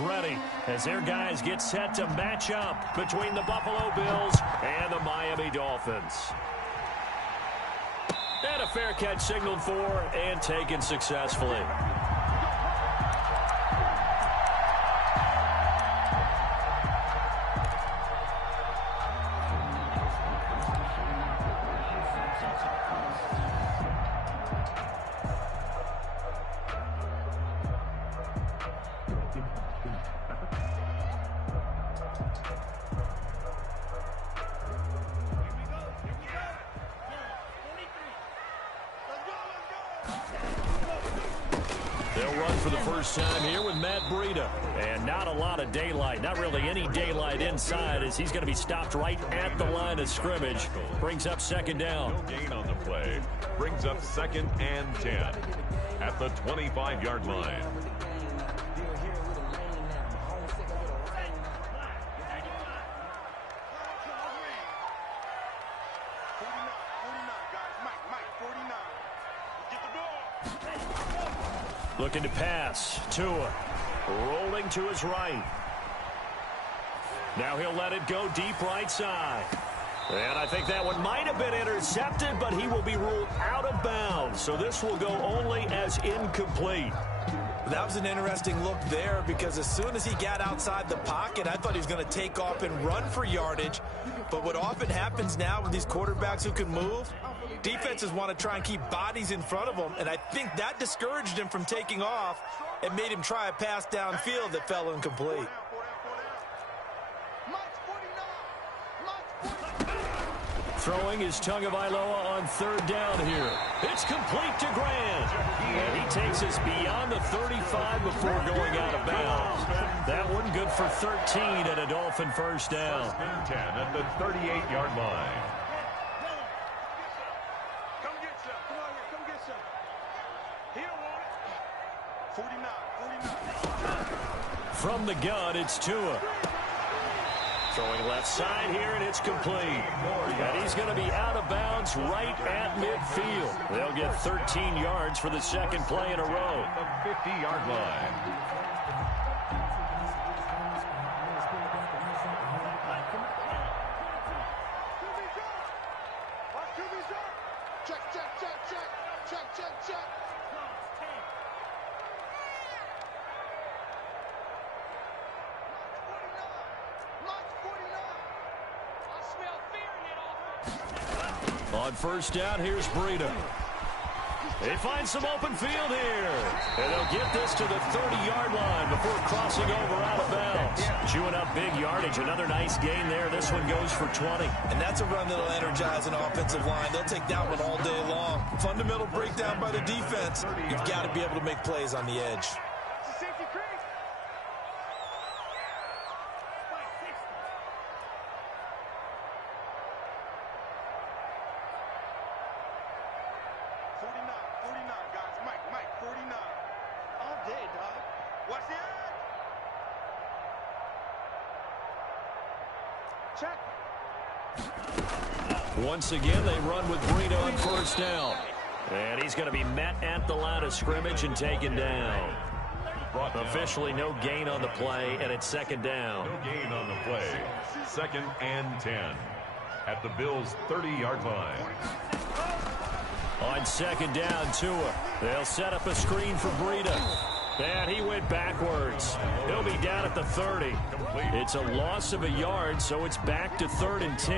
ready as their guys get set to match up between the Buffalo Bills and the Miami Dolphins. And a fair catch signaled for and taken successfully. They'll run for the first time here with Matt Breida. And not a lot of daylight, not really any daylight inside, as he's going to be stopped right at the line of scrimmage. Brings up second down. No gain on the play. Brings up 2nd and 10 at the 25-yard line. Looking to pass. Tua rolling to his right. Now he'll let it go deep right side. And I think that one might have been intercepted, but he will be ruled out of bounds. So this will go only as incomplete. That was an interesting look there because as soon as he got outside the pocket, I thought he was going to take off and run for yardage. But what often happens now with these quarterbacks who can move, defenses want to try and keep bodies in front of them, and I think that discouraged him from taking off and made him try a pass downfield that fell incomplete. Throwing is Tagovailoa on 3rd down here. It's complete to Grant. And he takes us beyond the 35 before going out of bounds. That one good for 13 and a Dolphin first down. 1st and 10 at the 38-yard line. Come get some. Come on here. Come get some. He don't want it. 49. From the gun, it's Tua. Throwing left side here, and it's complete. And he's going to be out of bounds right at midfield. They'll get 13 yards for the second play in a row. The 50-yard line. Check. On first down, here's Breida. They find some open field here. And they'll get this to the 30-yard line before crossing over out of bounds. Chewing up big yardage. Another nice gain there. This one goes for 20. And that's a run that'll energize an offensive line. They'll take that one all day long. Fundamental breakdown by the defense. You've got to be able to make plays on the edge. Once again, they run with Breida on first down. And he's going to be met at the line of scrimmage and taken down. Officially no gain on the play, and it's second down. No gain on the play. 2nd and 10 at the Bills' 30-yard line. On second down, Tua. They'll set up a screen for Breida. And he went backwards. He'll be down at the 30. It's a loss of a yard, so it's back to 3rd and 10.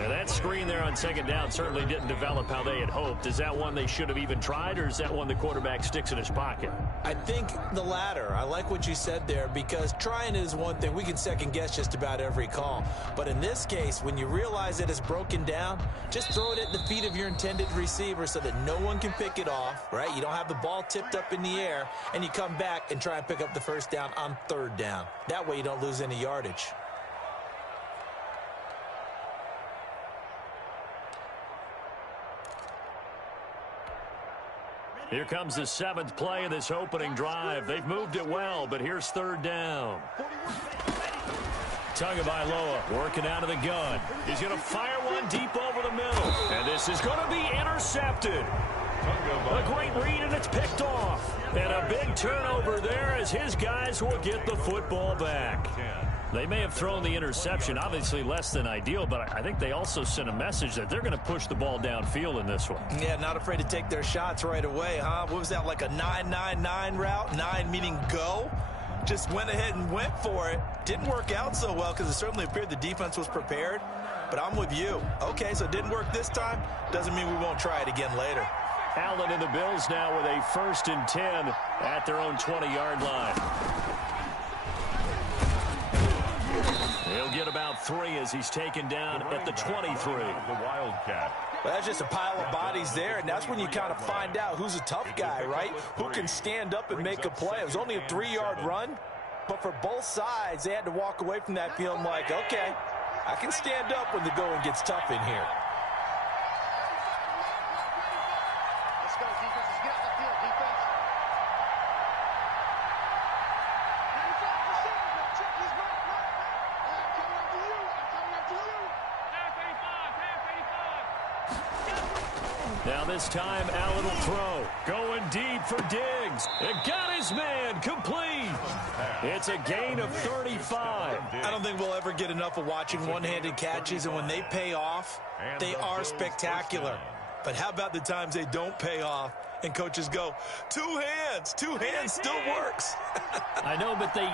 Now that screen there on second down certainly didn't develop how they had hoped. Is that one they should have even tried, or is that one the quarterback sticks in his pocket? I think the latter. I like what you said there, because trying is one thing. We can second guess just about every call. But in this case, when you realize it is broken down, just throw it at the feet of your intended receiver so that no one can pick it off, right? You don't have the ball tipped up in the air, and you come back and try and pick up the first down on 3rd down. That way you don't lose any yardage. Here comes the 7th play of this opening drive. They've moved it well, but here's 3rd down. Tagovailoa working out of the gun. He's going to fire one deep over the middle. And this is going to be intercepted. A great read, and it's picked off. And a big turnover there as his guys will get the football back. They may have thrown the interception, obviously less than ideal, but I think they also sent a message that they're going to push the ball downfield in this one. Yeah, not afraid to take their shots right away, huh? What was that, like a 9-9-9 route? 9 meaning go? Just went ahead and went for it. Didn't work out so well because it certainly appeared the defense was prepared. But I'm with you. Okay, so it didn't work this time. Doesn't mean we won't try it again later. Allen and the Bills now with a 1st and 10 at their own 20-yard line. He'll get about 3 as he's taken down at the 23. The Wildcat. Well, that's just a pile of bodies there, and that's when you kind of find out who's a tough guy, right? Who can stand up and make a play. It was only a 3-yard run, but for both sides, they had to walk away from that feeling like, okay, I can stand up when the going gets tough in here. Let's go, defense. Let's get out the field, defense. 95%. Check his mark. I'm coming after you. I'm coming after you. Now this time, Allen will throw. Going deep for Diggs. It got his man complete. It's a gain of 35. I don't think we'll ever get enough of watching one-handed catches, and when they pay off, they are spectacular. But how about the times they don't pay off and coaches go, two hands still works. I know, but they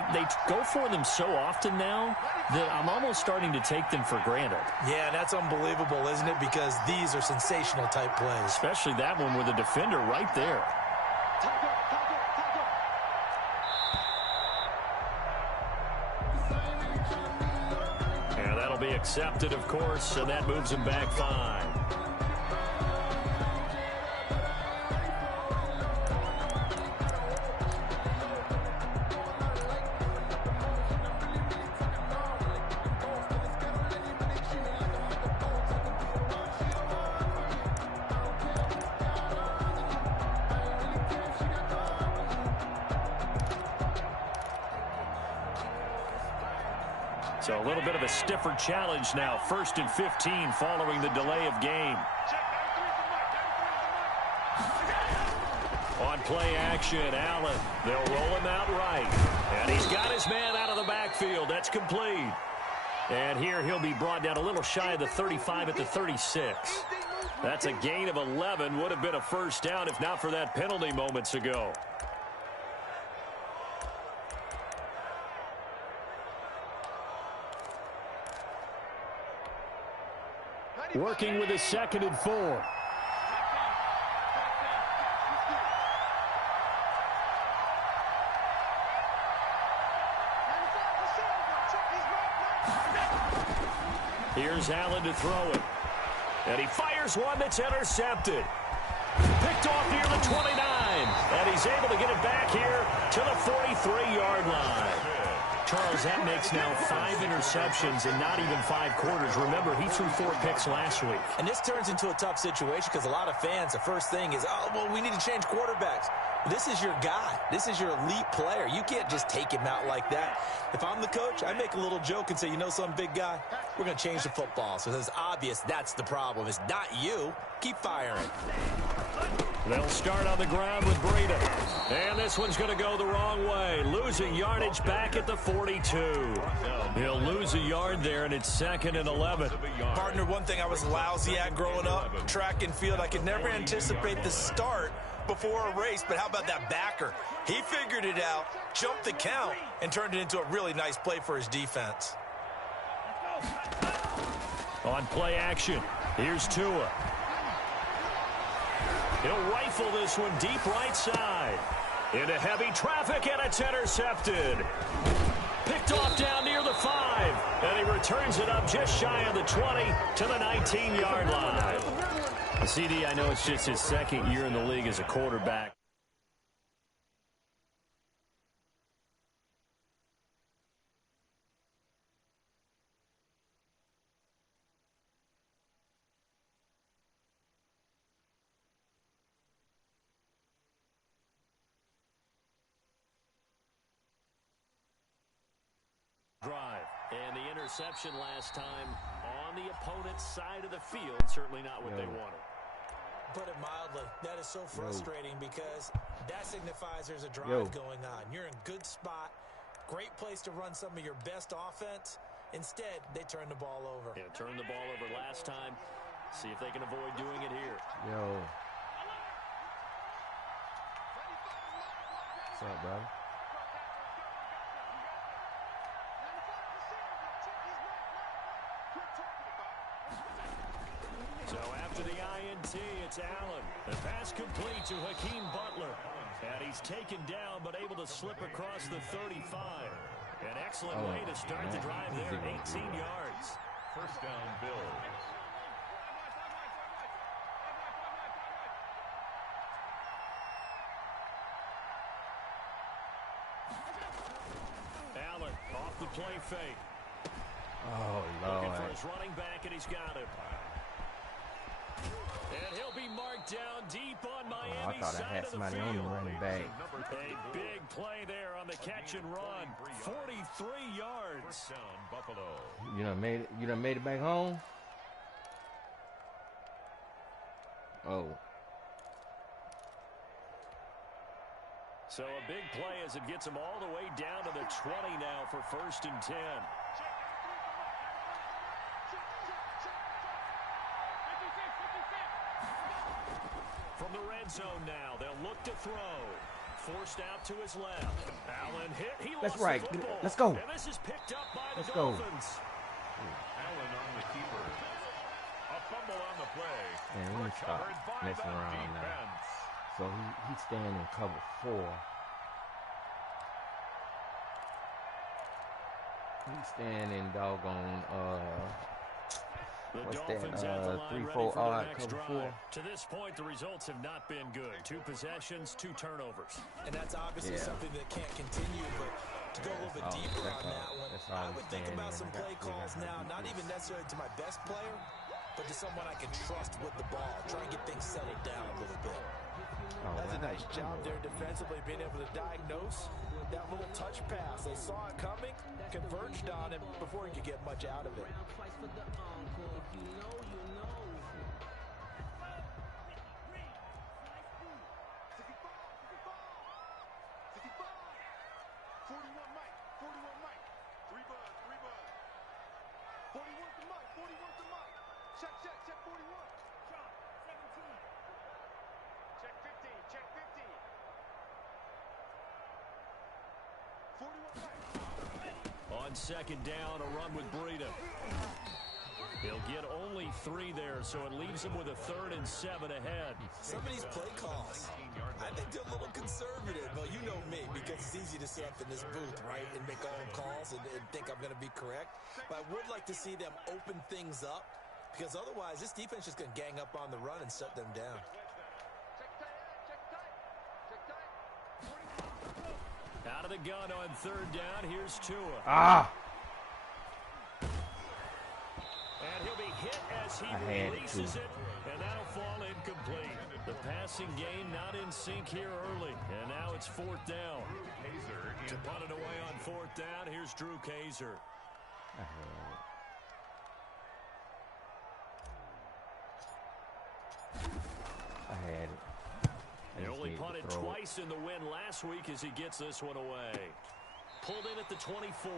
go for them so often now that I'm almost starting to take them for granted. Yeah, that's unbelievable, isn't it? Because these are sensational type plays. Especially that one with a defender right there. And that'll be accepted, of course, and that moves him back 5. So a little bit of a stiffer challenge now. 1st and 15 following the delay of game. On play action, Allen. They'll roll him out right. And he's got his man out of the backfield. That's complete. And here he'll be brought down a little shy of the 35 at the 36. That's a gain of 11. Would have been a first down if not for that penalty moments ago. Working with a 2nd and 4. Here's Allen to throw it. And he fires one that's intercepted. Picked off near the 29. And he's able to get it back here to the 43-yard line. Charles, that makes now 5 interceptions in not even 5 quarters. Remember, he threw 4 picks last week. And this turns into a tough situation because a lot of fans, the first thing is, oh, well, we need to change quarterbacks. This is your guy. This is your elite player. You can't just take him out like that. If I'm the coach, I make a little joke and say, you know some big guy, we're going to change the football. So it's obvious that's the problem. It's not you. Keep firing. They'll start on the ground with Breida. And this one's going to go the wrong way. Losing yardage back at the 42. He'll lose a yard there, and it's 2nd and 11. Partner, one thing I was lousy at growing up, track and field, I could never anticipate the start before a race, but how about that backer? He figured it out, jumped the count, and turned it into a really nice play for his defense. On play action, here's Tua. He'll rifle this one deep right side. Into heavy traffic, and it's intercepted. Picked off down near the 5, and he returns it up just shy of the 20 to the 19-yard line. CD, I know it's just his 2nd year in the league as a quarterback. Drive. And the interception last time on the opponent's side of the field. Certainly not what they wanted. put it mildly. That is so frustrating because that signifies there's a drive going on. You're in good spot. Great place to run some of your best offense. Instead, they turn the ball over. Yeah, turned the ball over last time. See if they can avoid doing it here. Yo. What's up, bro? So after the INT, it's Allen. The pass complete to Hakeem Butler. And he's taken down but able to slip across the 35. An excellent way to start the drive there, 18 yards. First down, Bills. Allen off the play fake. Oh, Looking Lord. for his running back, and he's got him. And he'll be marked down deep on Miami's I thought I side had of the somebody on the field. running back. A big play there on the catch and run. 43 yards. First down, Buffalo. You done made it back home? Oh. So a big play as it gets them all the way down to the 20 now for 1st and 10. From the red zone now, they'll look to throw. Forced out to his left. Allen hit. He That's lost right. the football. Let's go. And this is picked up by the Let's go. Dolphins. Allen on the keeper. A fumble on the play. Man, let me stop Recovered by messing the around now. defense. So he's staying in cover 4. He's staying in doggone The what's Dolphins that, at the line 3-4 ready for their odd next cover drive. 4? To this point, the results have not been good. 2 possessions, 2 turnovers. And that's obviously something that can't continue, but to go a little bit deeper on that one, I would think about some play calls now, not even necessarily to my best player, but to someone I can trust with the ball. Try and get things settled down a little bit. That's a nice job there defensively, being able to diagnose that little touch pass. They saw it coming, converged on him before he could get much out of it. 41. Check 15. Check 15. 41 right. On 2nd down, a run with Breida. He'll get only 3 there, so it leaves him with a 3rd and 7 ahead. Some of these play calls, I think they're a little conservative. Well, you know me, because it's easy to sit up in this booth, right, and make all calls and think I'm going to be correct. But I would like to see them open things up, because otherwise this defense is going to gang up on the run and shut them down. Check tight. Check tight. Check tight. Out of the gun on 3rd down, here's Tua. And he'll be hit as he releases it, and that'll fall incomplete. The passing game not in sync here early, and now it's 4th down. To punt it away on 4th down, here's Drew Kaiser. I had it. He only punted twice in the win last week as he gets this one away. Pulled in at the 24.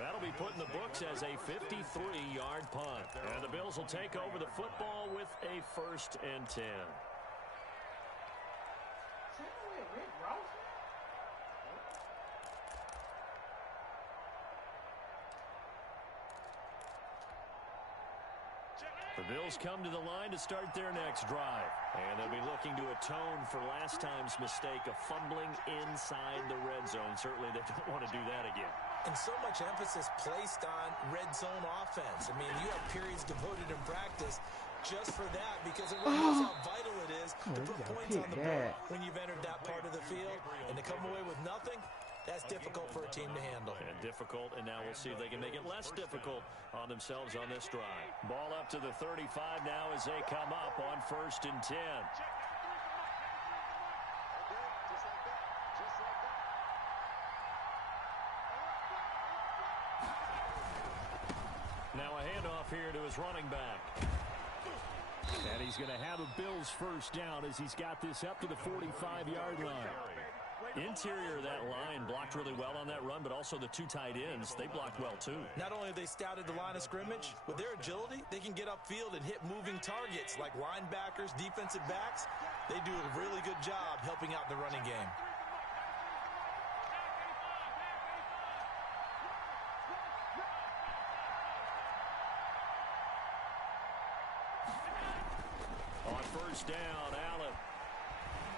That'll be put in the books as a 53-yard punt. And the Bills will take over the football with a 1st and 10. The Bills come to the line to start their next drive. And they'll be looking to atone for last time's mistake of fumbling inside the red zone. Certainly they don't want to do that again. And so much emphasis placed on red zone offense. I mean, you have periods devoted in practice just for that, because everyone knows how vital it is to put points on the board when you've entered that part of the field. And to come away with nothing, that's difficult for a team to handle. And difficult, and now we'll see if they can make it less difficult on themselves on this drive. Ball up to the 35 now as they come up on 1st and 10. Now a handoff here to his running back. And he's going to have a Bills first down as he's got this up to the 45-yard line. Interior of that line blocked really well on that run, but also the two tight ends, they blocked well too. Not only have they scouted the line of scrimmage, with their agility, they can get upfield and hit moving targets like linebackers, defensive backs. They do a really good job helping out the running game. On first down, Allen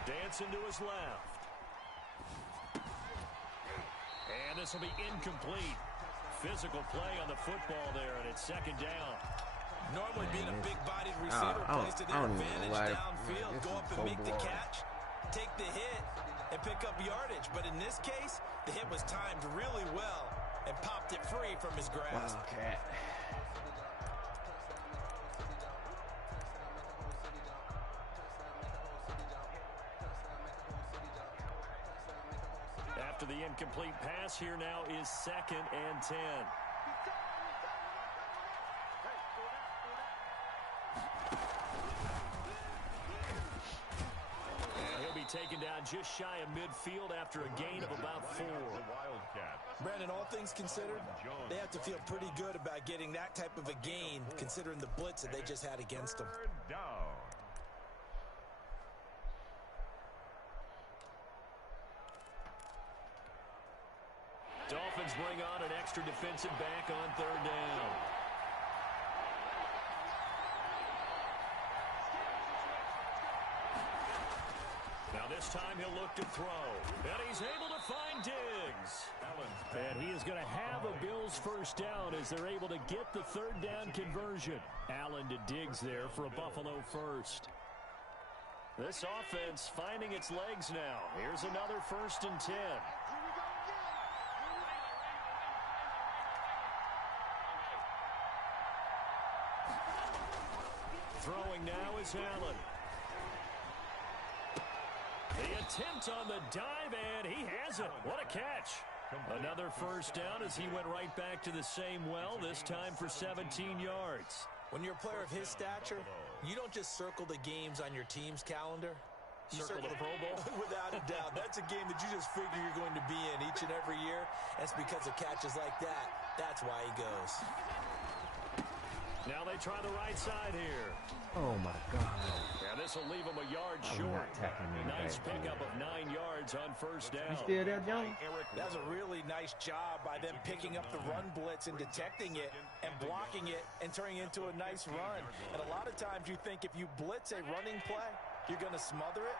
dancing to his left. And this will be incomplete. Physical play on the football there, and it's second down. Normally being a big-bodied receiver plays to their advantage downfield. Go up and make the catch, take the hit, and pick up yardage. But in this case, the hit was timed really well and popped it free from his grasp. Wildcat. After the incomplete pass, here now is 2nd and 10. And he'll be taken down just shy of midfield after a gain of about 4. Brandon, all things considered, they have to feel pretty good about getting that type of a gain considering the blitz that they just had against them. Dolphins bring on an extra defensive back on 3rd down. Now this time he'll look to throw. And he's able to find Diggs. And he is going to have a Bills first down as they're able to get the 3rd down conversion. Allen to Diggs there for a Buffalo first. This offense finding its legs now. Here's another 1st and 10. Throwing now is Allen. The attempt on the dive, and he has it. What a catch. Another first down as he went right back to the same well, this time for 17 yards. When you're a player of his stature, you don't just circle the games on your team's calendar. You Circle the Pro Bowl? Without a doubt. That's a game that you just figure you're going to be in each and every year. That's because of catches like that. That's why he goes. Now they try the right side here. Oh, my God. And this will leave him a yard I'm short. not tackling him Nice back pickup here. of 9 yards on first down. You still there, Johnny? That was a really nice job by them picking up the run blitz and detecting it and blocking it and turning it into a nice run. And a lot of times you think if you blitz a running play, you're going to smother it.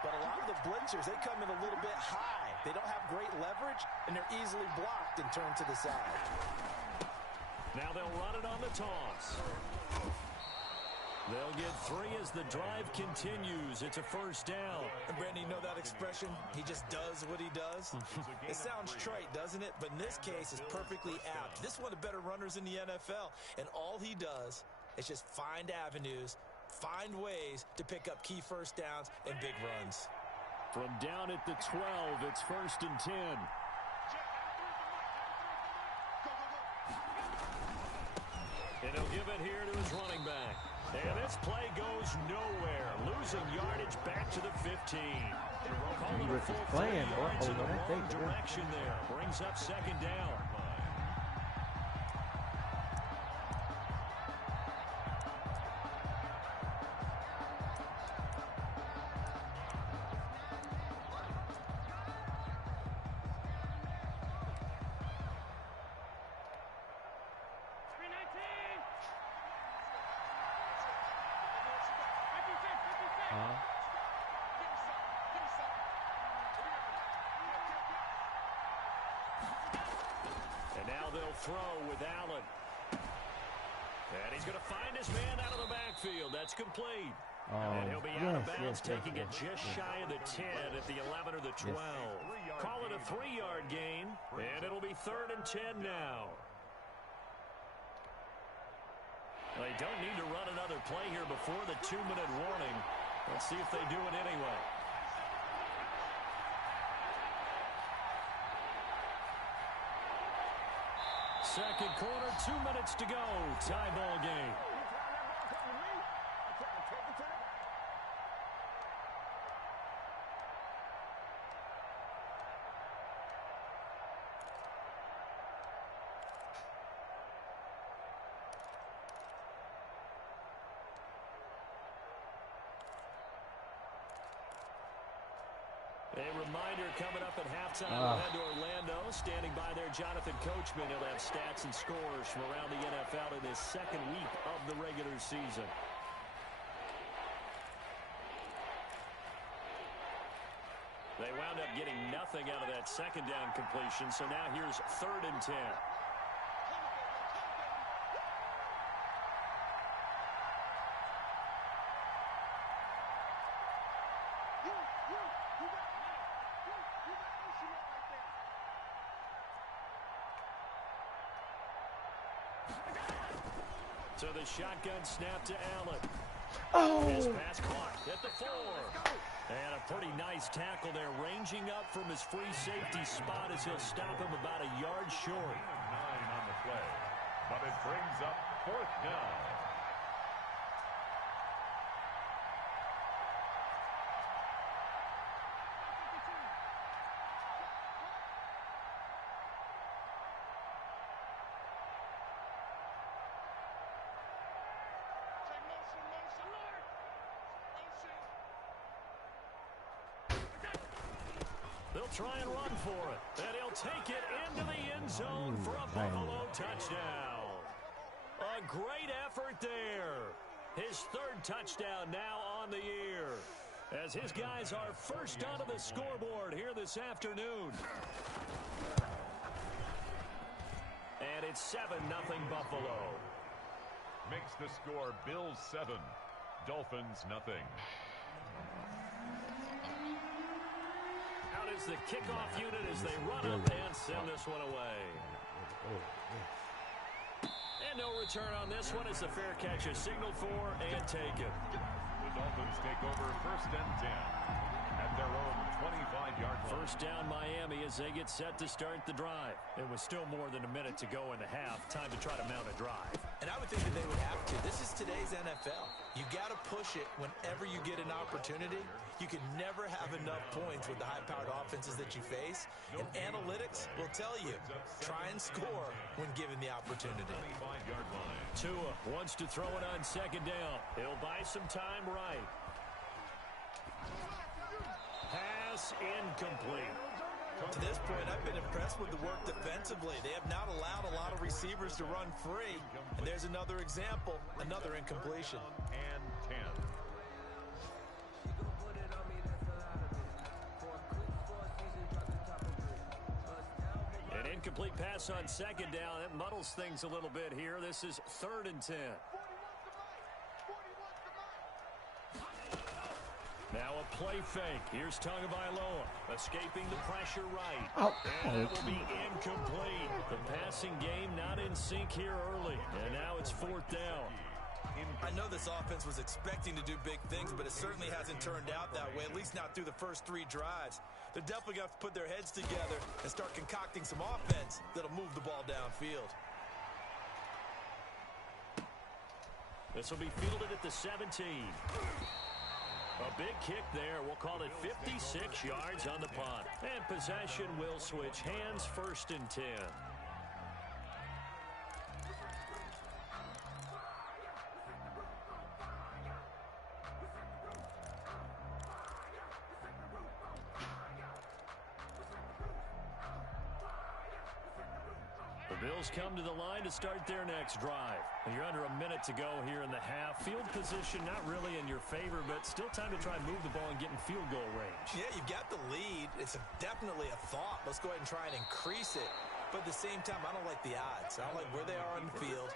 But a lot of the blitzers, they come in a little bit high. They don't have great leverage, and they're easily blocked and turned to the side. Now they'll run it on the toss. They'll get 3 as the drive continues. It's a first down. And Brandon, you know that expression? He just does what he does. It sounds trite, doesn't it? But in this case, it's perfectly apt. This is one of the better runners in the NFL. And all he does is just find avenues, find ways to pick up key first downs and big runs. From down at the 12, it's 1st and 10. And he'll give it here to his running back. And this play goes nowhere. Losing yardage back to the 15. Calling a full 30 yards in the wrong direction there. Brings up 2nd down. And now they'll throw with Allen. And he's going to find his man out of the backfield. That's complete. And he'll be out of bounds, taking it just shy of the 10 at the 11 or the 12. Call it a 3-yard gain, and it'll be 3rd and 10 now. They don't need to run another play here before the 2-minute warning. Let's see if they do it anyway. Second quarter, 2 minutes to go. Tie ball game. A reminder coming up at halftime. We'll head to Orlando. Standing by there, Jonathan Coachman. He'll have stats and scores from around the NFL in his second week of the regular season. They wound up getting nothing out of that second down completion, so now here's 3rd and 10. So the shotgun snap to Allen. His pass caught at the 4. And a pretty nice tackle there, ranging up from his free safety spot as he'll stop him about a yard short. 9 on the play, but it brings up 4th down. They'll try and run for it. And he'll take it into the end zone for a Buffalo touchdown. A great effort there. His 3rd touchdown now on the year, as his guys are first onto the scoreboard here this afternoon. And it's 7-0 Buffalo. Makes the score Bills 7, Dolphins nothing. Out is the kickoff unit as they run up and send this one away. And no return on this one as the fair catch is signaled for and taken. The Dolphins take over 1st and 10 at their own 25-yard line. First down Miami as they get set to start the drive. It was still more than a minute to go in the half. Time to try to mount a drive. And I would think that they would have to. This is today's NFL. You got to push it whenever you get an opportunity. You can never have enough points with the high-powered offenses that you face. And analytics will tell you, try and score when given the opportunity. 25-yard line. Tua wants to throw it on 2nd down. He'll buy some time right. Pass incomplete. To this point, I've been impressed with the work defensively. They have not allowed a lot of receivers to run free. And there's another example, another incompletion. And 10. An incomplete pass on 2nd down. That muddles things a little bit here. This is 3rd and 10. Now a play fake. Here's Tagovailoa escaping the pressure right. And that will be incomplete. The passing game not in sync here early. And now it's 4th down. I know this offense was expecting to do big things, but it certainly hasn't turned out that way, at least not through the first 3 drives. They're definitely going to have to put their heads together and start concocting some offense that'll move the ball downfield. This will be fielded at the 17. A big kick there. We'll call it 56 yards on the punt. And possession will switch hands, 1st and 10. The Bills come to the line to start their next drive. And you're under a minute to go here in the half. Field position not really in your favor, but still time to try and move the ball and get in field goal range. Yeah, you've got the lead. It's definitely a thought. Let's go ahead and try and increase it. But at the same time, I don't like the odds. I don't like where they are on the field.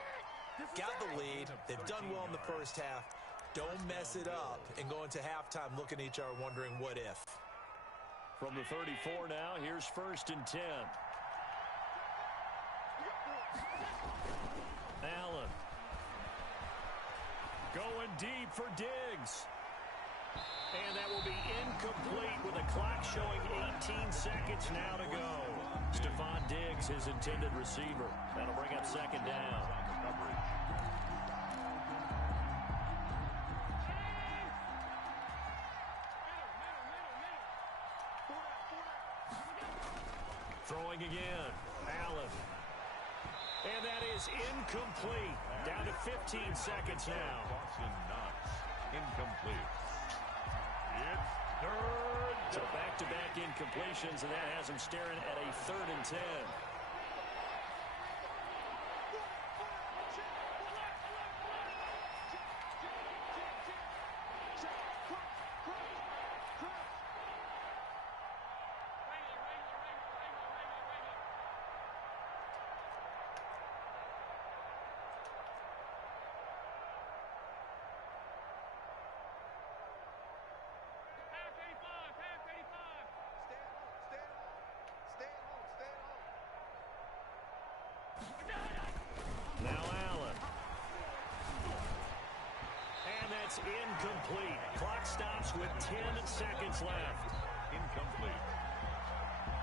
Got the lead. They've done well in the first half. Don't mess it up and go into halftime looking at each other wondering what if. From the 34 now, here's 1st and 10. Allen going deep for Diggs. And that will be incomplete with a clock showing 18 seconds now to go. Stephon Diggs, his intended receiver. That'll bring up 2nd down. Throwing again. Allen. And that is incomplete. Down to 15 seconds now. Incomplete. It's 3rd So back-to-back incompletions, and that has him staring at a 3rd and 10. Now Allen. And that's incomplete. Clock stops with 10 seconds left. Incomplete.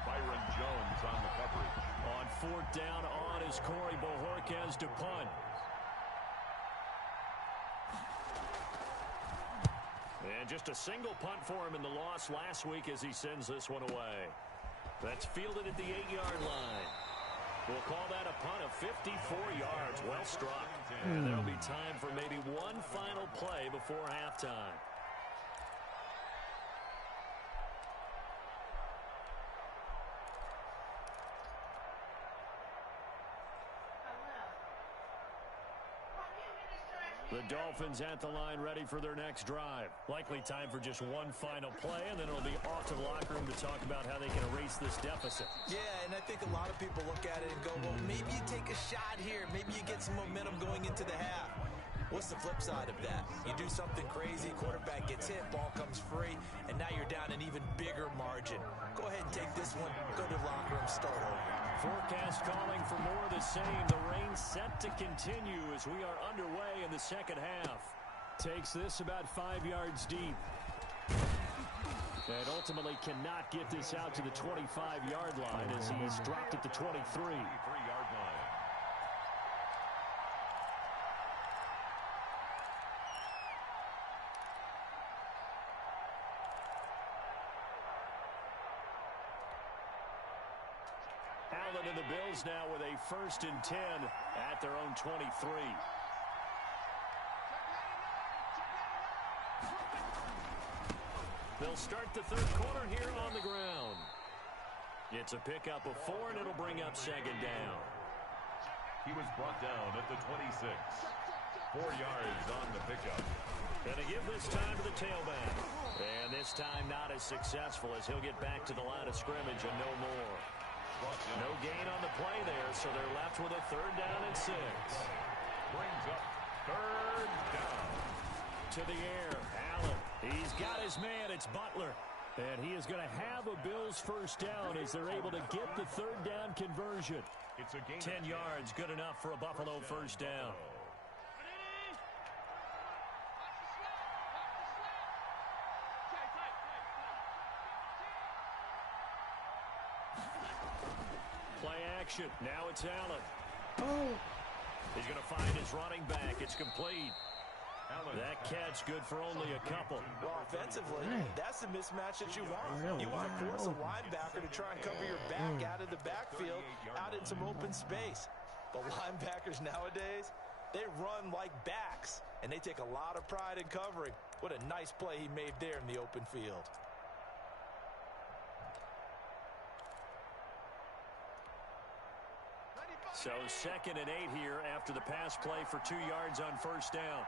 Byron Jones on the coverage. On 4th down on is Corey Bojorquez to punt. And just a single punt for him in the loss last week as he sends this one away. That's fielded at the 8-yard line. We'll call that a punt of 54 yards. Well struck. And there'll be time for maybe one final play before halftime. The Dolphins at the line ready for their next drive. Likely time for just one final play, and then it'll be off to the locker room to talk about how they can erase this deficit. Yeah, and I think a lot of people look at it and go, well, maybe you take a shot here. Maybe you get some momentum going into the half. What's the flip side of that? You do something crazy, quarterback gets hit, ball comes free, and now you're down an even bigger margin. Go ahead and take this one, go to the locker room, start over. Forecast calling for more of the same. The rain set to continue as we are underway in the second half. Takes this about 5 yards deep. And ultimately cannot get this out to the 25-yard line as he's dropped at the 23. 23-yard line. Allen and the Bills now with a 1st and 10 at their own 23. They'll start the 3rd quarter here on the ground. It's a pickup of 4, and it'll bring up 2nd down. He was brought down at the 26. 4 yards on the pickup. And to give this time to the tailback. And this time not as successful as he'll get back to the line of scrimmage and no more. No gain on the play there, so they're left with a 3rd down and 6. Brings up 3rd down. To the air, Allen. He's got his man. It's Butler. And he is going to have a Bills 1st down as they're able to get the 3rd down conversion. It's a gain 10 yards, good enough for a Buffalo 1st down. Play action. Now it's Allen. He's going to find his running back. It's complete. That catch good for only a couple. Well, offensively, that's the mismatch that you want. You want to force a linebacker to try and cover your back out of the backfield, out in some open space. But linebackers nowadays, they run like backs, and they take a lot of pride in covering. What a nice play he made there in the open field. So 2nd and 8 here after the pass play for 2 yards on 1st down.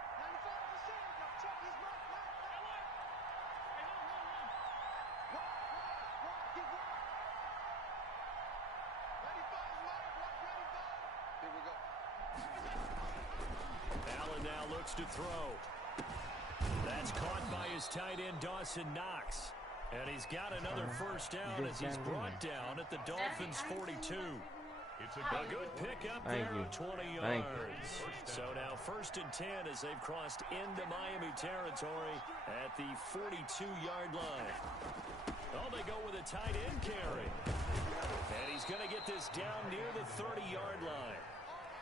Allen now looks to throw. That's caught by his tight end, Dawson Knox. And he's got another 1st down as he's brought down at the Dolphins' 42. It's a good pickup there of 20 yards. So now 1st and 10 as they've crossed into Miami territory at the 42-yard line. Oh, they go with a tight end carry. And he's going to get this down near the 30-yard line.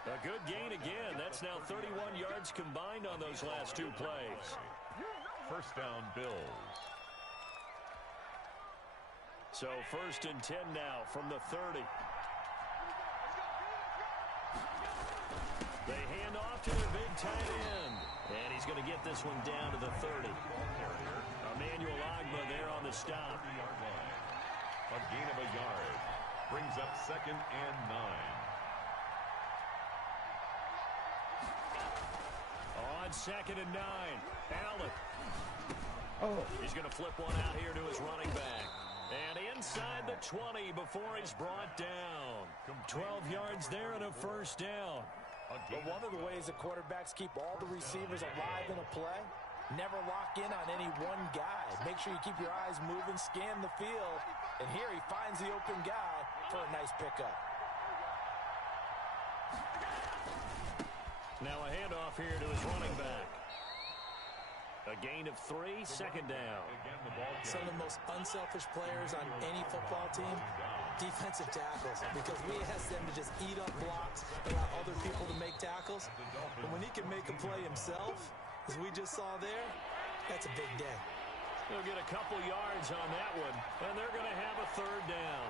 A good gain again. That's now 31 yards combined on those last 2 plays. 1st down, Bills. So 1st and 10 now from the 30. They hand off to their big tight end. And he's going to get this one down to the 30. A Emmanuel Ogba there on the stop. A gain of a yard. Brings up 2nd and 9. On 2nd and 9. Allen. Oh. He's going to flip one out here to his running back. And inside the 20 before he's brought down. 12 yards there and a first down. But one of the ways that quarterbacks keep all the receivers alive in a play, never lock in on any one guy. Make sure you keep your eyes moving, scan the field. And here he finds the open guy for a nice pickup. Now a handoff here to his running back. A gain of 3, 2nd down. Some of the most unselfish players on any football team, defensive tackles, because we ask them to just eat up blocks, allow other people to make tackles. And when he can make a play himself, as we just saw there, that's a big day. They'll get a couple yards on that one, and they're going to have a 3rd down.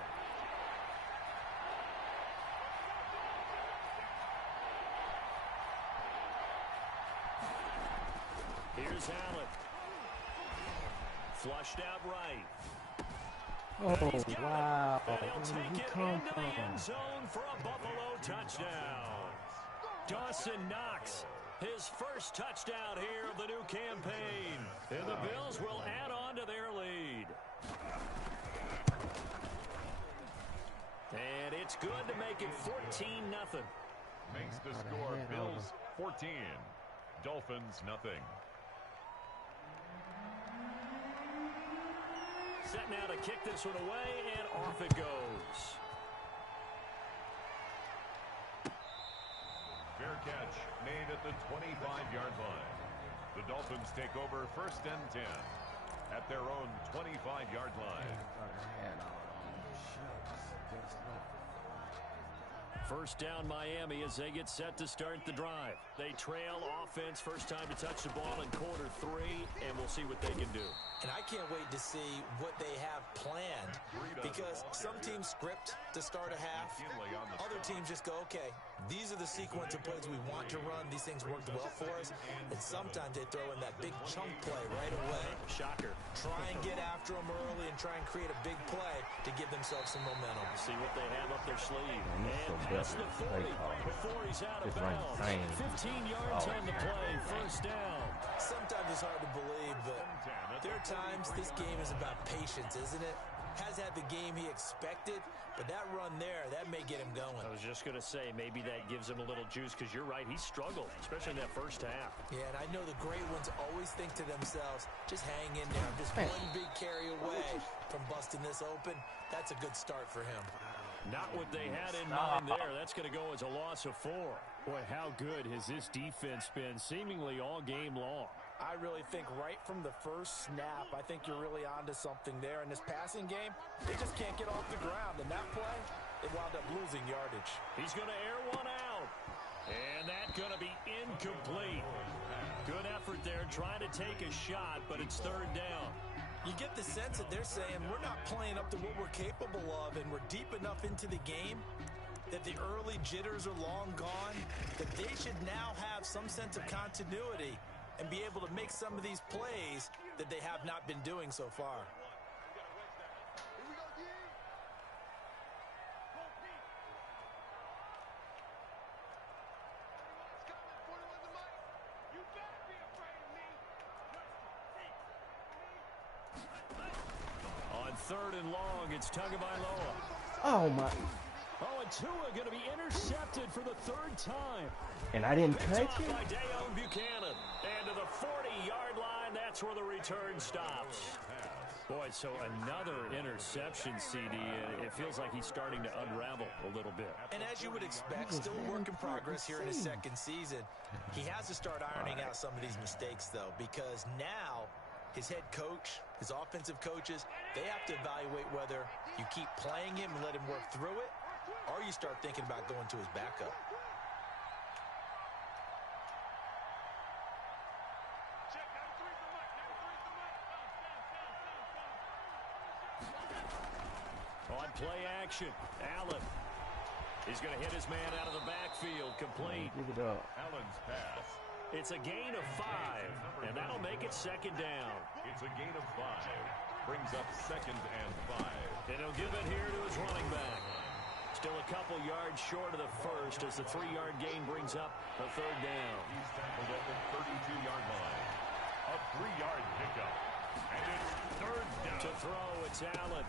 Here's Allen. Flushed out right. Oh, wow. And he'll take it come into from? the end zone for a Buffalo touchdown. Dawson Knox, his first touchdown here of the new campaign. And the Bills will add on to their lead. And it's good to make it 14-0. Makes the score Bills 14. Dolphins nothing. Set now to kick this one away, and off it goes. Fair catch made at the 25-yard line. The Dolphins take over 1st and 10 at their own 25-yard line. First down Miami as they get set to start the drive. They trail offense, first time to touch the ball in quarter 3, and we'll see what they can do. And I can't wait to see what they have planned, because some teams script to start a half. Other teams just go, okay, these are the sequence of plays we want to run. These things worked well for us. And sometimes they throw in that big chunk play right away. Shocker. Try and get after them early and try and create a big play to give themselves some momentum. See what they have up their sleeve. so And past the 40 before he's out of bounds. 15 yards on the play, first down. Sometimes it's hard to believe, but there are times this game is about patience, isn't it? Has had the game he expected, but that run there, that may get him going. I was just going to say, maybe that gives him a little juice, because you're right, he struggled, especially in that first half. Yeah, and I know the great ones always think to themselves, just hang in there. I'm just one big carry away from busting this open. That's a good start for him. Not what they had in mind there. That's going to go as a loss of 4. Boy, how good has this defense been seemingly all game long? I really think right from the first snap, I think you're really onto something there. In this passing game, they just can't get off the ground. And that play, they wound up losing yardage. He's going to air one out. And that's going to be incomplete. Good effort there trying to take a shot, but it's 3rd down. You get the sense that they're saying we're not playing up to what we're capable of, and we're deep enough into the game that the early jitters are long gone, that they should now have some sense of continuity and be able to make some of these plays that they have not been doing so far. On 3rd and long, it's Tagovailoa. Oh, my. Oh, and Tua going to be intercepted for the 3rd time. And I didn't Picked touch off it? by Dayon Buchanan. And to the 40-yard line, that's where the return stops. Boy, so another interception, CD. It feels like he's starting to unravel a little bit. And as you would expect, still a work in progress here in his 2nd season. He has to start ironing out some of these mistakes, though, because now his head coach, his offensive coaches, they have to evaluate whether you keep playing him and let him work through it, or you start thinking about going to his backup. On play action, Allen. He's going to hit his man out of the backfield, complete. Give it up. Allen's pass It's a gain of 5, and that'll make it second down. It's a gain of 5. Brings up 2nd and 5. And he'll give it here to his running back. Still a couple yards short of the first as the 3-yard gain brings up a 3rd down. He's tackled at the 32-yard line. A 3-yard pickup. And it's 3rd down. To throw, it's Allen.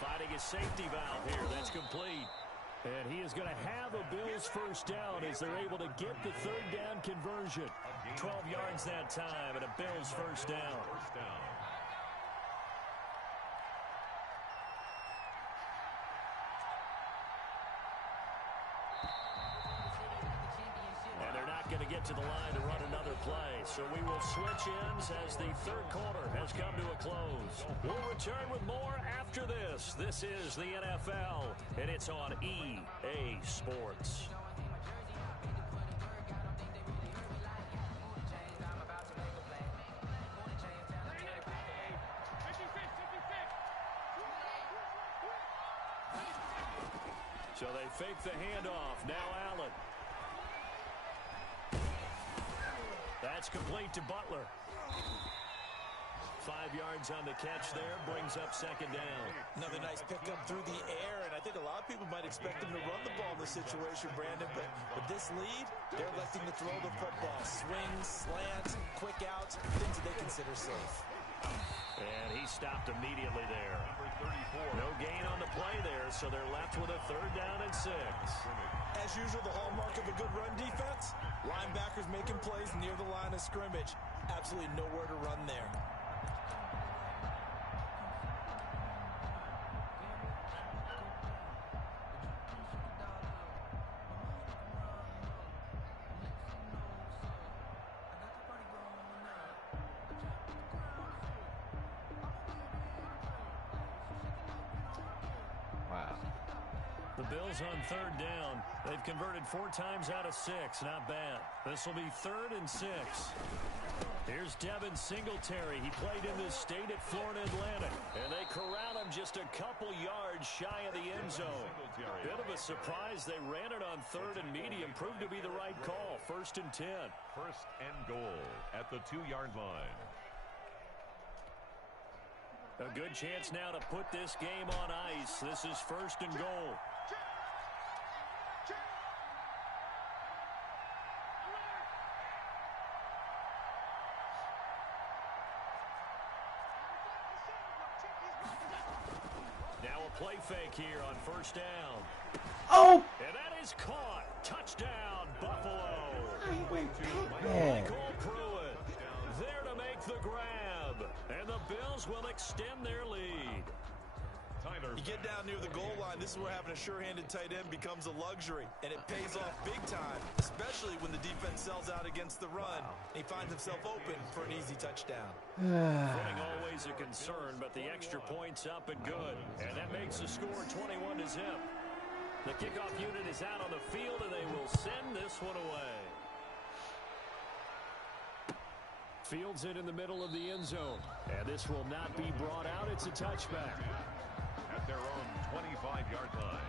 Finding his safety valve here. That's complete. And he is going to have a Bills first down as they're able to get the 3rd down conversion. 12 yards that time and a Bills first down. And they're not going to get to the line to run another play. So we will switch ends as the 3rd quarter has come to a close. We'll return with more after this. This is the NFL, and it's on EA Sports. So they fake the handoff. Now Allen. That's complete to Butler. 5 yards on the catch there, brings up 2nd down. Another nice pickup through the air, and I think a lot of people might expect him to run the ball in this situation, Brandon, but with this lead, they're electing to throw the football. Swings, slants, quick outs, things that they consider safe. And he stopped immediately there. No gain on the play there, so they're left with a 3rd down and 6. As usual, the hallmark of a good run defense, linebackers making plays near the line of scrimmage. Absolutely nowhere to run there. The Bills on 3rd down. They've converted 4 times out of 6. Not bad. This will be 3rd and 6. Here's Devin Singletary. He played in this state at Florida Atlantic. And they corral him just a couple yards shy of the end zone. Bit of a surprise. They ran it on 3rd and medium. Proved to be the right call. 1st and 10. 1st and goal at the 2-yard line. A good chance now to put this game on ice. This is 1st and goal. Now a play fake here on 1st down. Oh! And that is caught. Touchdown, Buffalo. Man. Michael Pruitt there to make the grab. And the Bills will extend their lead. You get down near the goal line, this is where having a sure-handed tight end becomes a luxury, and it pays off big time, especially when the defense sells out against the run. He finds himself open for an easy touchdown. Footing always a concern, but the extra point's up and good. And that makes the score 21-0. The kickoff unit is out on the field, and they will send this one away. Fields it in the middle of the end zone. And this will not be brought out. It's a touchback. At their own 25-yard line.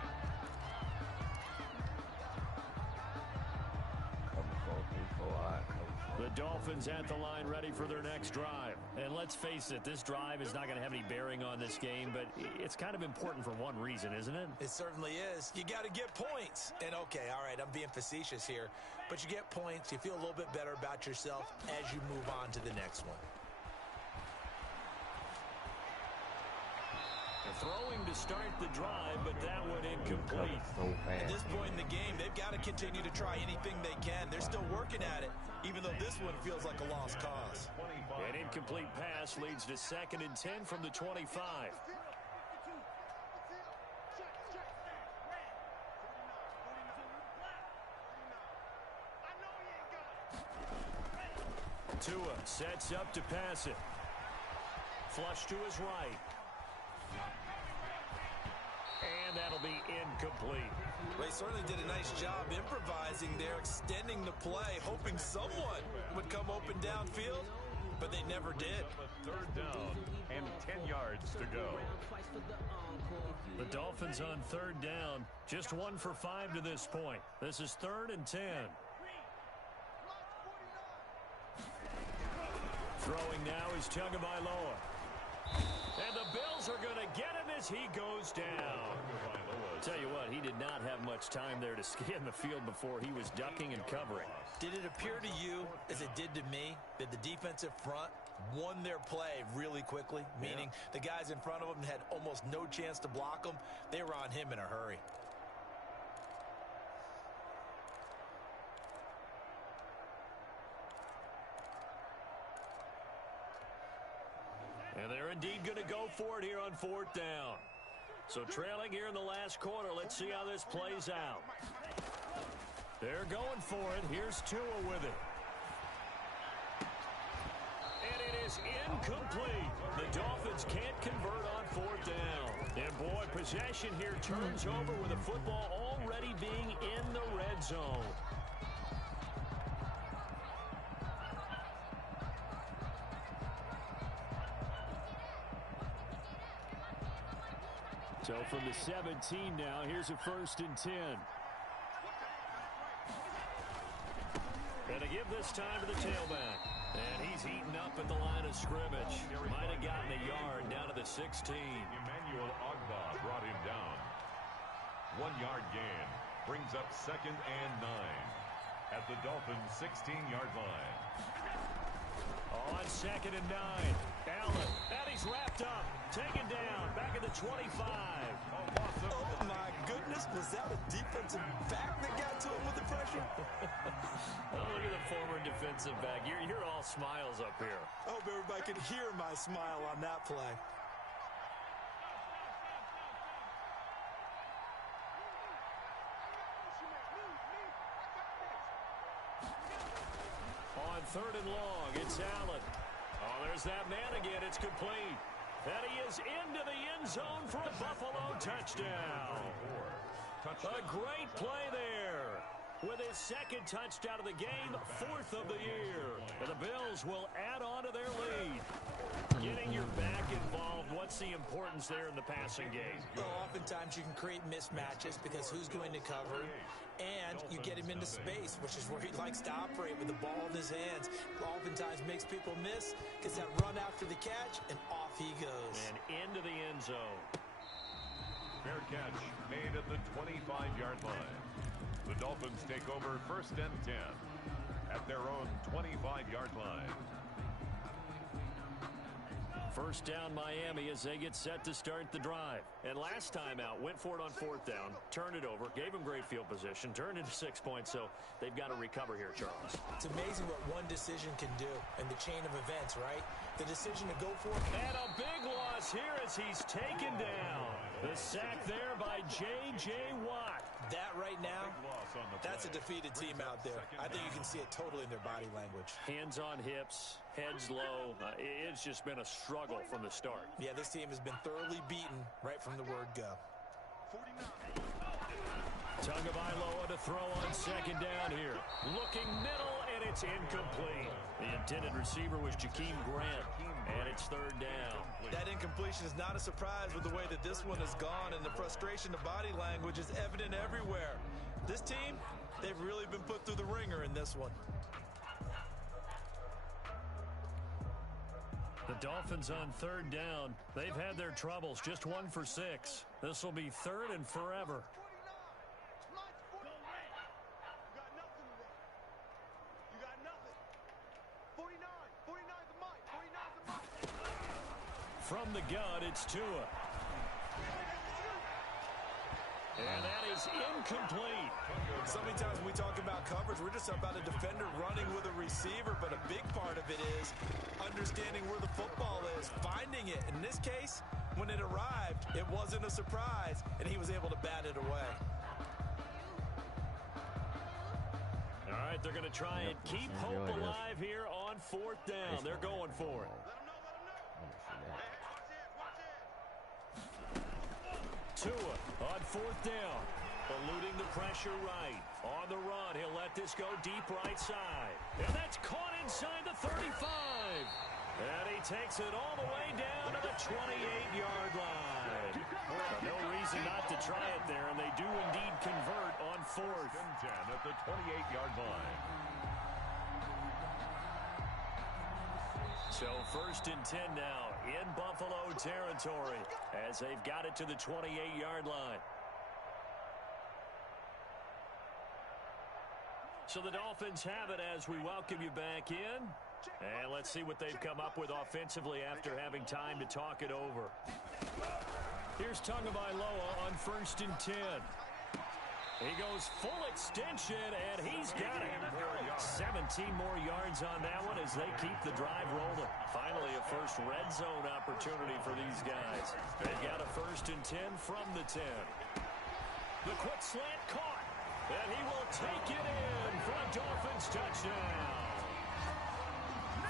The Dolphins at the line ready for their next drive. And let's face it, this drive is not going to have any bearing on this game, but it's kind of important for one reason, isn't it? It certainly is. You got to get points. And okay, all right, I'm being facetious here, but you get points, you feel a little bit better about yourself as you move on to the next one. Throwing to start the drive, but that one incomplete. At this point in the game, they've got to continue to try anything they can. They're still working at it, even though this one feels like a lost cause. An incomplete pass leads to 2nd and 10 from the 25. Tua sets up to pass it. Flush to his right. And that'll be incomplete. They certainly did a nice job improvising there, extending the play, hoping someone would come open downfield, but they never did. 3rd down and 10 yards to go. The Dolphins on 3rd down, just 1 for 5 to this point. This is 3rd and 10. Throwing now is Tagovailoa. And the Bills are going to get him as he goes down. Tell you what, he did not have much time there to scan the field before he was ducking and covering. Did it appear to you, as it did to me, that the defensive front won their play really quickly? Meaning the guys in front of them had almost no chance to block them. They were on him in a hurry. And they're indeed going to go for it here on 4th down. So trailing here in the last quarter, let's see how this plays out. They're going for it. Here's Tua with it. And it is incomplete. The Dolphins can't convert on 4th down. And boy, possession here turns over with the football already being in the red zone. So from the 17 now, here's a 1st and 10. And to give this time to the tailback. And he's eaten up at the line of scrimmage. Might have gotten a yard down to the 16. Emmanuel Ogba brought him down. 1-yard gain brings up 2nd and 9 at the Dolphins' 16-yard line. On 2nd and 9. Allen, and he's wrapped up. Taken down, back at the 25. Oh, my goodness. Was that a defensive back that got to him with the pressure? Oh, look at the former defensive back. You're all smiles up here. I hope everybody could hear my smile on that play. On 3rd and long, it's Allen. Oh, there's that man again. It's complete. And he is into the end zone for a Buffalo touchdown. A great play there. With his 2nd touchdown of the game, 4th of the year. And the Bills will add on to their lead. Getting your back involved, what's the importance there in the passing game? Well, oftentimes you can create mismatches because who's going to cover him? And you get him into space, which is where he likes to operate with the ball in his hands. Oftentimes makes people miss, gets that run after the catch, and off he goes. And into the end zone. Fair catch made at the 25-yard line. The Dolphins take over 1st and 10 at their own 25-yard line. 1st down Miami as they get set to start the drive. And last time out, went for it on 4th down, turned it over, gave them great field position, turned into 6 points, so they've got to recover here, Charles. It's amazing what one decision can do in the chain of events, right? The decision to go for it. And a big loss here as he's taken down. The sack there by J.J. Watt. That right now, that's a defeated team out there. I think you can see it totally in their body language. Hands on hips, heads low. It's just been a struggle from the start. Yeah, this team has been thoroughly beaten right from the word go. Tagovailoa to throw on 2nd down here. Looking middle, and it's incomplete. The intended receiver was Jakeem Grant, and it's 3rd down. That incompletion is not a surprise with the way that this one has gone, and the frustration of body language is evident everywhere. This team, they've really been put through the ringer in this one. The Dolphins on 3rd down. They've had their troubles, just 1 for 6. This will be 3rd and forever. From the gun, it's Tua. And that is incomplete. So many times when we talk about coverage, we're just about a defender running with a receiver, but a big part of it is understanding where the football is, finding it. In this case, when it arrived, it wasn't a surprise, and he was able to bat it away. All right, they're going to try and keep hope alive here on 4th down. They're going for it. Tua on 4th down, eluding the pressure right. On the run, he'll let this go deep right side. And that's caught inside the 35. And he takes it all the way down to the 28-yard line. No reason not to try it there, and they do indeed convert on 4th. 10 at the 28-yard line. So 1st and 10 now in Buffalo territory as they've got it to the 28-yard line. So the Dolphins have it as we welcome you back in. And let's see what they've come up with offensively after having time to talk it over. Here's Tagovailoa on 1st and 10. He goes full extension, and he's got it. 17 more yards on that one as they keep the drive rolling. Finally, a first red zone opportunity for these guys. They've got a 1st and 10 from the 10. The quick slant caught, and he will take it in for a Dolphins touchdown.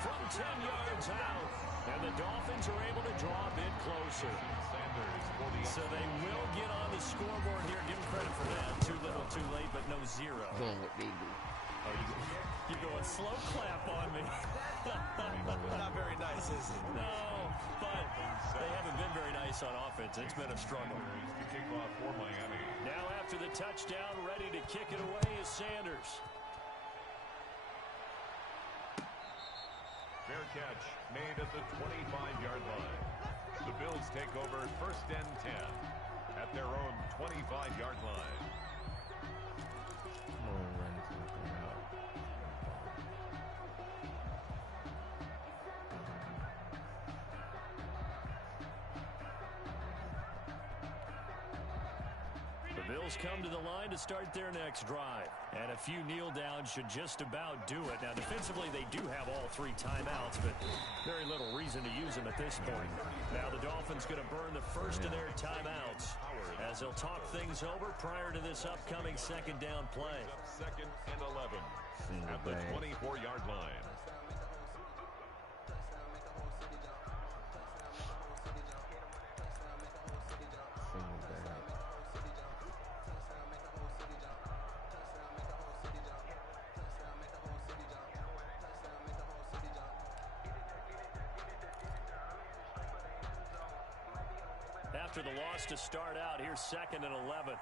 From 10 yards out, and the Dolphins are able to draw a bit closer. So they will get on the scoreboard here. Give them credit for that. Too little, too late, but no zero. Oh, you're going slow clap on me. Not very nice, is it? No, but they haven't been very nice on offense. It's been a struggle. Now after the touchdown, ready to kick it away is Sanders. Fair catch made at the 25-yard line. The Bills take over 1st and 10 at their own 25-yard line. The Bills come to the line to start their next drive. And a few kneel downs should just about do it. Now, defensively, they do have all 3 timeouts, but very little reason to use them at this point. Now, the Dolphins going to burn the first of their timeouts as they'll talk things over prior to this upcoming 2nd down play. 2nd and 11 at the 24-yard line. After the loss to start out, here's 2nd and 11.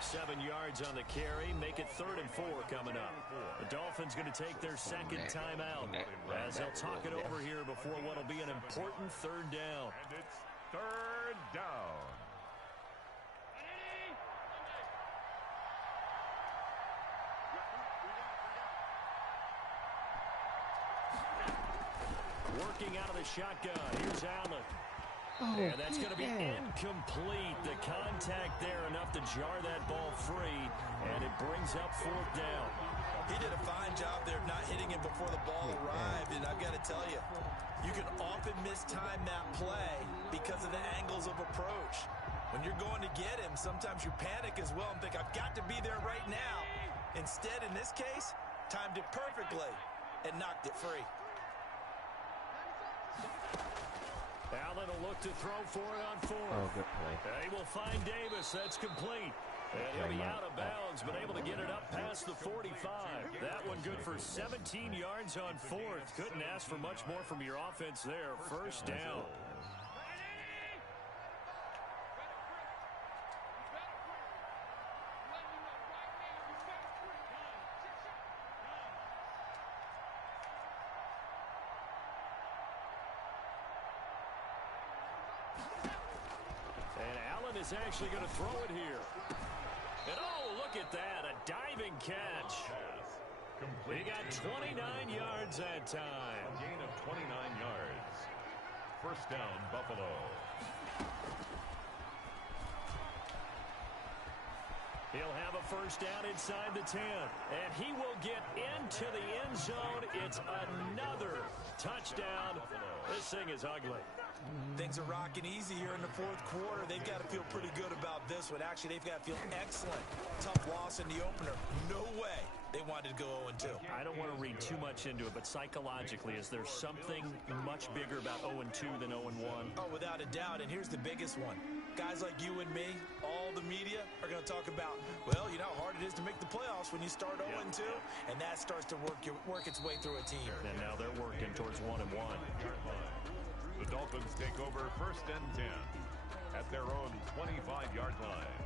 Seven yards on the carry. Make it 3rd and 4 coming up. The Dolphins going to take their 2nd timeout as they'll talk it over here before what will be an important 3rd down. And it's 3rd down. Working out of the shotgun. Here's Allen. And that's going to be incomplete. The contact there enough to jar that ball free, and it brings up 4th down. He did a fine job there of not hitting him before the ball arrived, and I've got to tell you, you can often mistime that play because of the angles of approach. When you're going to get him, sometimes you panic as well and think, I've got to be there right now. Instead, in this case, timed it perfectly and knocked it free. Allen will look to throw for it on 4th. Oh, good play. He will find Davis. That's complete. And he'll be out of bounds, but able to get it up past the 45. That one good for 17 yards on 4th. Couldn't ask for much more from your offense there. 1st down. Is actually going to throw it here. And oh, look at that, a diving catch. He got 29 yards that time. A gain of 29 yards. 1st down, Buffalo. He'll have a 1st down inside the 10. And he will get into the end zone. It's another touchdown. This thing is ugly. Things are rocking easy here in the 4th quarter. They've got to feel pretty good about this one. Actually, they've got to feel excellent. Tough loss in the opener. No way they wanted to go 0-2. I don't want to read too much into it, but psychologically, is there something much bigger about 0-2 than 0-1? Oh, without a doubt, and here's the biggest one. Guys like you and me, all the media, are going to talk about, well, you know how hard it is to make the playoffs when you start 0-2, and that starts to work its way through a team. And now they're working towards 1-1. The Dolphins take over 1st and 10 at their own 25-yard line.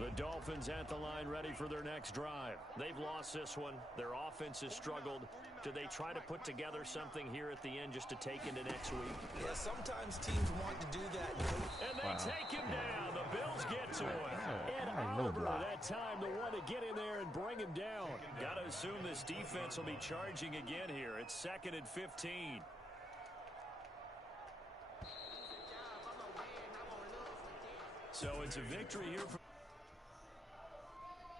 The Dolphins at the line ready for their next drive. They've lost this one. Their offense has struggled. Do they try to put together something here at the end just to take into next week? Yeah, sometimes teams want to do that. And they take him down. The Bills get to him. And Oliver that time the one to get in there and bring him down. Got to assume this defense will be charging again here. It's 2nd and 15. So it's a victory here for